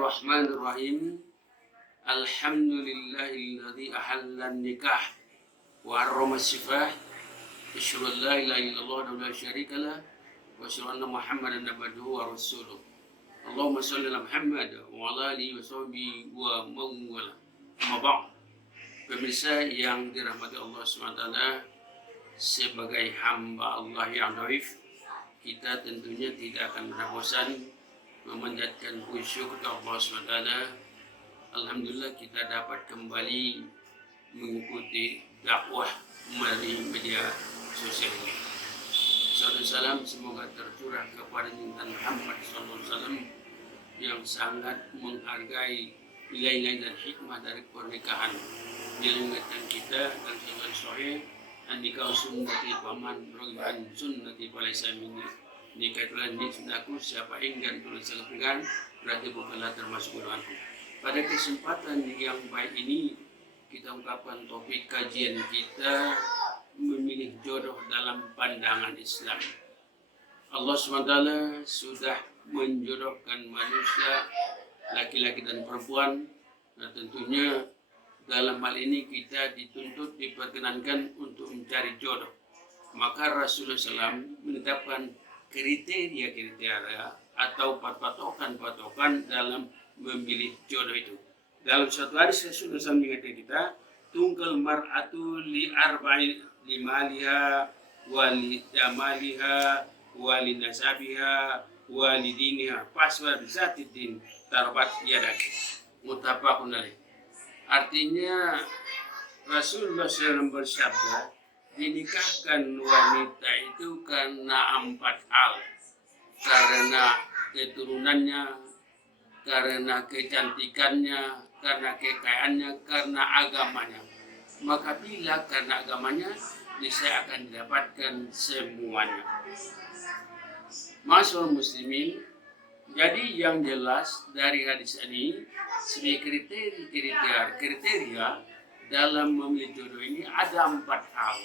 Bismillahirrahmanirrahim. Alhamdulillahilladzi ahalla nikah wa harrama sifah. Asyhadu an la ilaha illallah wa la syarika lah wa asyhadu anna Muhammadan abduhu wa rasuluh. Allahumma shalli ala Muhammad wa ala alihi wa sahbihi wa man wala. Amma ba'd. Pemirsa yang dirahmati Allah SWT, sebagai hamba Allah yang dhaif, kita tentunya tidak akan pernah bosan memanjatkan puji kepada Allah SWT. Alhamdulillah kita dapat kembali mengikuti dakwah melalui media sosial ini. Salam semoga tercurah kepada junjungan Muhammad SAW yang sangat menghargai nilai-nilai dan hikmah dari pernikahan. Dia mengingatkan kita dan sesuai sahih an-nikah sunnati faman raghiba an sunnati falaysa minni. Nikah itulah sunnaku, siapa enggan tulis pegang berarti bukanlah termasuk golonganku. Pada kesempatan yang baik ini kita ungkapkan topik kajian kita, memilih jodoh dalam pandangan Islam. Allah SWT sudah menjodohkan manusia laki-laki dan perempuan. Nah, tentunya dalam hal ini kita dituntut, diperkenankan untuk mencari jodoh. Maka Rasulullah SAW menetapkan kriteria atau patokan dalam memilih jodoh itu. Dalam suatu hadis Rasulullah SAW mengingatkan kita, tunggal mar'atu li arba'in limaliha wali jamaliha wali nasabiha wali diniha faswa bizatidin tarbat yadak. Muttafaqun alaih. Artinya Rasulullah SAW bersabda, dinikahkan wanita itu karena 4 hal. Karena keturunannya, karena kecantikannya, karena kekayaannya, karena agamanya. Maka bila karena agamanya, niscaya akan didapatkan semuanya. Masyaallah muslimin, jadi yang jelas dari hadis ini sebagai kriteria dalam memilih jodoh ini ada 4 hal.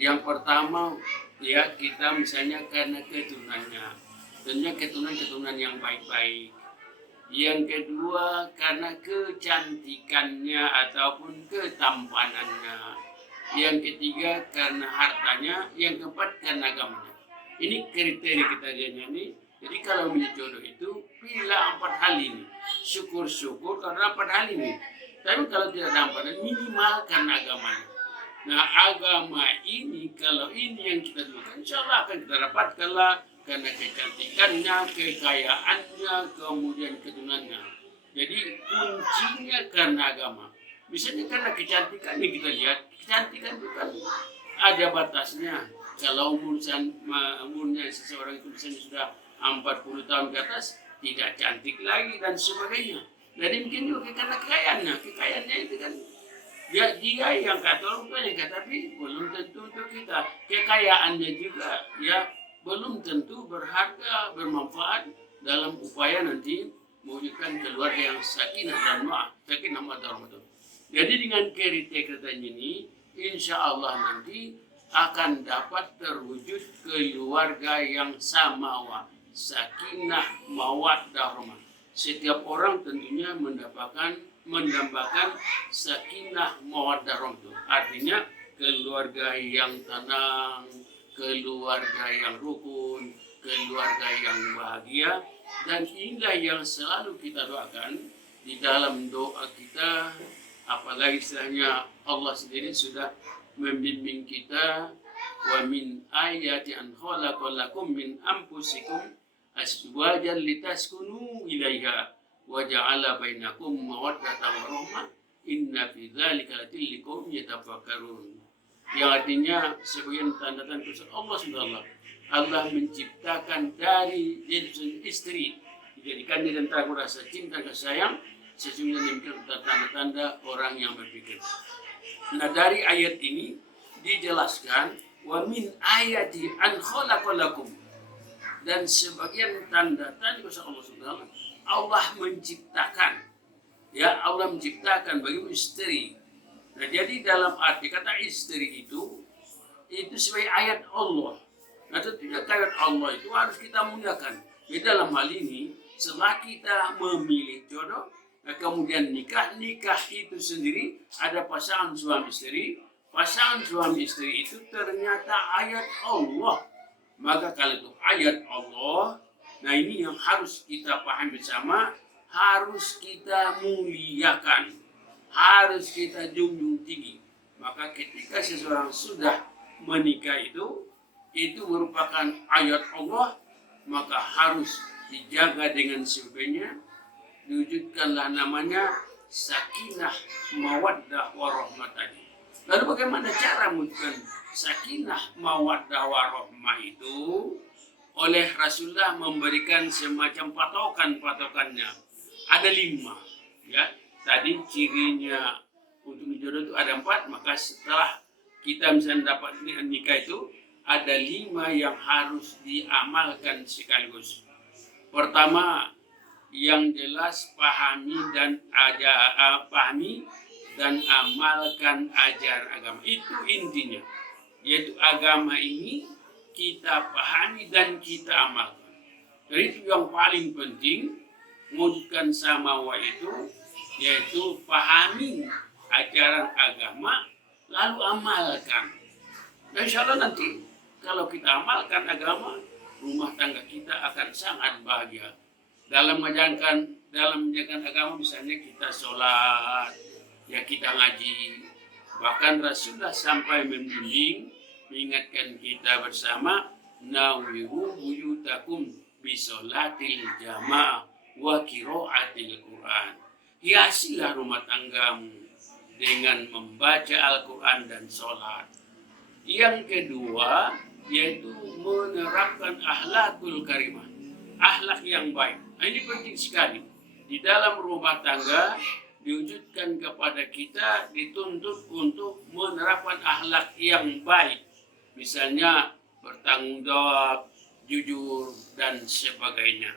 Yang pertama, ya kita misalnya karena keturunannya, tentunya keturunan yang baik-baik. Yang kedua karena kecantikannya ataupun ketampanannya. Yang ketiga karena hartanya. Yang keempat karena agamanya. Ini kriteria kita ini. Jadi kalau memilih jodoh itu pilihlah 4 hal ini. Syukur-syukur karena 4 hal ini. Tapi kalau tidak ada 4 hal, minimal karena agamanya. Nah, agama ini, kalau ini yang kita dulukan, insya Allah akan kita dapatkanlah karena kecantikannya, kekayaannya, kemudian keturunannya. Jadi kuncinya karena agama. Misalnya karena kecantikannya kita lihat, kecantikan itu kan ada batasnya. Kalau umurnya seseorang itu misalnya sudah 40 tahun ke atas, tidak cantik lagi dan sebagainya. Jadi mungkin juga karena kekayaannya itu kan dia yang kata orang tuanya, tapi belum tentu untuk kita. Kekayaannya juga ya belum tentu berharga, bermanfaat dalam upaya nanti mewujudkan keluarga yang sakinah dan mawaddah. Jadi dengan kriteria ini, insya Allah nanti akan dapat terwujud keluarga yang samawa, sakinah, mawaddah. Setiap orang tentunya mendambakan sakinah mawaddah itu. Artinya keluarga yang tenang, keluarga yang rukun, keluarga yang bahagia. Dan inilah yang selalu kita doakan di dalam doa kita. Apalagi istilahnya Allah sendiri sudah membimbing kita, wa min ayati an khalaqalakum min anfusikum azwajan litaskunu ilaiha wa ja'ala bainakum mawaddatan wa rahmah inna fi dzalika liqaumin yatafakkarun. Yang artinya sebagian tanda-tanda kuasa Allah SWT. Allah menciptakan dari istri, dijadikan di antara rasa cinta dan sayang, sesungguhnya demikian tanda-tanda orang yang berpikir. Nah, dari ayat ini dijelaskan wa min ayati an khalaqalakum, dan sebagian tanda tadi kuasa Allah SWT, Allah menciptakan, ya Allah menciptakan bagi istri. Nah, jadi dalam arti kata istri itu sebagai ayat Allah. Nah, tentunya ayat Allah itu harus kita muliakan. Di dalam hal ini setelah kita memilih jodoh, kemudian nikah itu sendiri ada pasangan suami istri. Pasangan suami istri itu ternyata ayat Allah. Maka kalau itu ayat Allah, nah ini yang harus kita pahami bersama, harus kita muliakan, harus kita junjung tinggi. Maka ketika seseorang sudah menikah itu merupakan ayat Allah, maka harus dijaga dengan sebaiknya, diwujudkanlah namanya sakinah, mawaddah, warahmah tadi. Lalu bagaimana cara mewujudkan sakinah, mawaddah, warahmah itu? Oleh Rasulullah memberikan semacam patokannya. Ada 5, ya. Tadi cirinya untuk jodoh itu ada 4, maka setelah kita misalnya dapat nikah itu ada 5 yang harus diamalkan sekaligus. Pertama, yang jelas pahami dan amalkan ajaran agama. Itu intinya, yaitu agama ini kita pahami dan kita amalkan. Jadi itu yang paling penting, mewujudkan samawa itu, yaitu pahami ajaran agama lalu amalkan. Dan insya Allah nanti kalau kita amalkan agama, rumah tangga kita akan sangat bahagia. Dalam menjalankan agama, misalnya kita sholat, ya kita ngaji. Bahkan Rasulullah sampai membimbing, mengingatkan kita bersama, nawiru buyutakum bisolatil jamaah wa qiraatil Quran. Hiasilah rumah tanggamu dengan membaca Al-Quran dan sholat. Yang kedua, yaitu menerapkan akhlakul karimah, akhlak yang baik. Nah, ini penting sekali. Di dalam rumah tangga diwujudkan kepada kita, dituntut untuk menerapkan akhlak yang baik. Misalnya bertanggung jawab, jujur, dan sebagainya.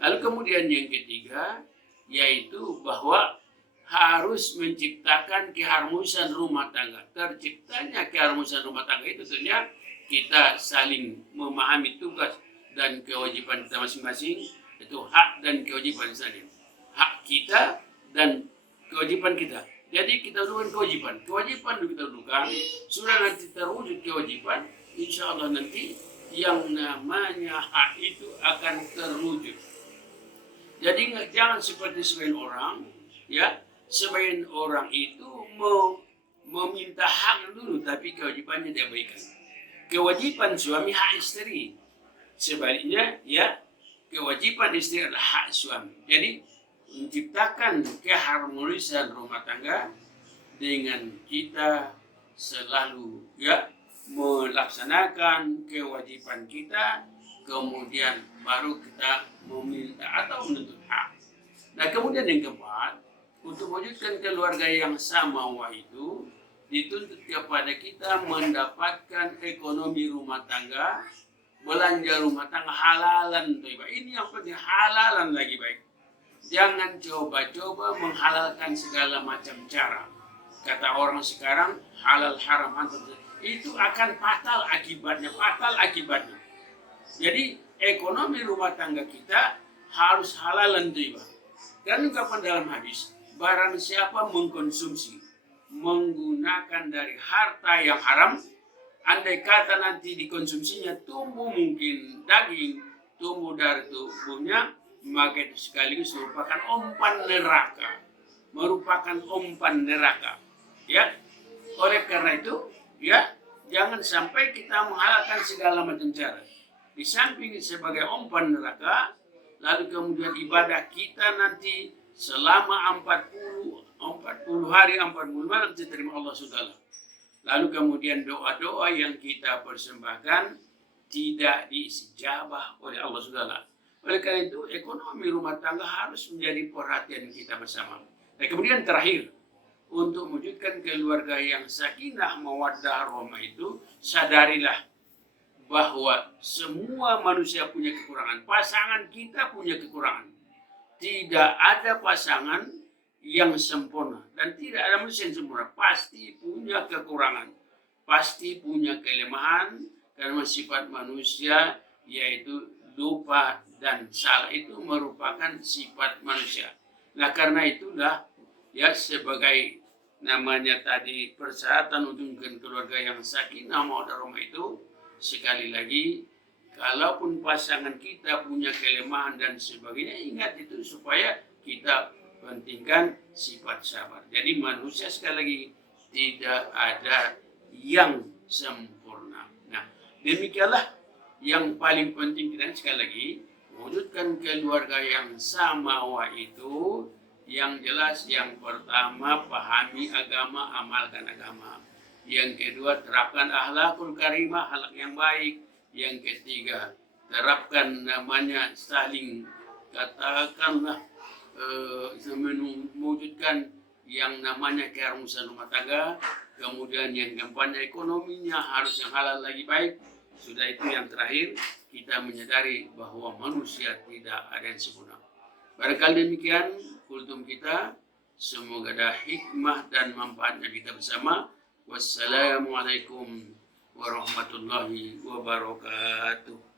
Lalu kemudian yang ketiga, yaitu bahwa harus menciptakan keharmonisan rumah tangga. Terciptanya keharmonisan rumah tangga itu tentunya kita saling memahami tugas dan kewajiban kita masing-masing. Itu hak dan kewajiban saling. Hak kita dan kewajiban kita. Jadi kita dudukan kewajiban. Kewajiban kita dudukan. Sudah nanti terwujud kewajiban, insya Allah nanti yang namanya hak itu akan terwujud. Jadi jangan seperti sebagian orang, ya. Sebagian orang itu meminta hak dulu, tapi kewajibannya diabaikan. Kewajiban suami hak istri. Sebaliknya, ya, kewajiban istri adalah hak suami. Jadi menciptakan keharmonisan rumah tangga dengan kita selalu, ya, melaksanakan kewajiban kita, kemudian baru kita meminta atau menuntut hak. Nah, kemudian yang keempat, untuk mewujudkan keluarga yang samawa itu dituntut kepada kita mendapatkan ekonomi rumah tangga, belanja rumah tangga halalan. Ini yang penting, halalan lagi baik. Jangan coba-coba menghalalkan segala macam cara. Kata orang sekarang halal haram antum, itu akan fatal akibatnya. Jadi ekonomi rumah tangga kita harus halalan tiba. Dan ungkapan dalam hadis, barang siapa mengkonsumsi, menggunakan dari harta yang haram, andai kata nanti dikonsumsinya tumbuh mungkin daging, tumbuh dari tubuhnya, maka itu sekaligus merupakan umpan neraka. Ya, oleh karena itu, ya, jangan sampai kita menghalalkan segala macam cara. Di samping sebagai umpan neraka, lalu kemudian ibadah kita nanti selama 40 hari 40 malam diterima Allah SWT. Lalu kemudian doa-doa yang kita persembahkan tidak diijabah oleh Allah SWT. Oleh karena itu ekonomi rumah tangga harus menjadi perhatian kita bersama. Dan kemudian terakhir, untuk mewujudkan keluarga yang sakinah mawaddah rahmah itu, sadarilah bahwa semua manusia punya kekurangan. Pasangan kita punya kekurangan. Tidak ada pasangan yang sempurna. Dan tidak ada manusia yang sempurna. Pasti punya kekurangan. Pasti punya kelemahan. Karena sifat manusia yaitu lupa dan salah itu merupakan sifat manusia. Nah karena itulah ya sebagai namanya tadi persyaratan untuk keluarga yang sakinah mawaddah warahmah itu, sekali lagi kalaupun pasangan kita punya kelemahan dan sebagainya, ingat itu supaya kita pentingkan sifat sabar. Jadi manusia sekali lagi tidak ada yang sempurna. Nah, demikianlah yang paling penting kita sekali lagi wujudkan keluarga yang samawa itu yang jelas. Yang pertama, pahami agama, amalkan agama. Yang kedua, terapkan akhlakul karimah, akhlak yang baik. Yang ketiga, terapkan namanya saling katakanlah mewujudkan yang namanya keharmonisan rumah tangga. Kemudian yang keempatnya ekonominya harus yang halal lagi baik. Sudah itu yang terakhir, kita menyadari bahwa manusia tidak ada yang sempurna. Barangkali demikian kultum kita. Semoga ada hikmah dan manfaatnya kita bersama. Wassalamualaikum warahmatullahi wabarakatuh.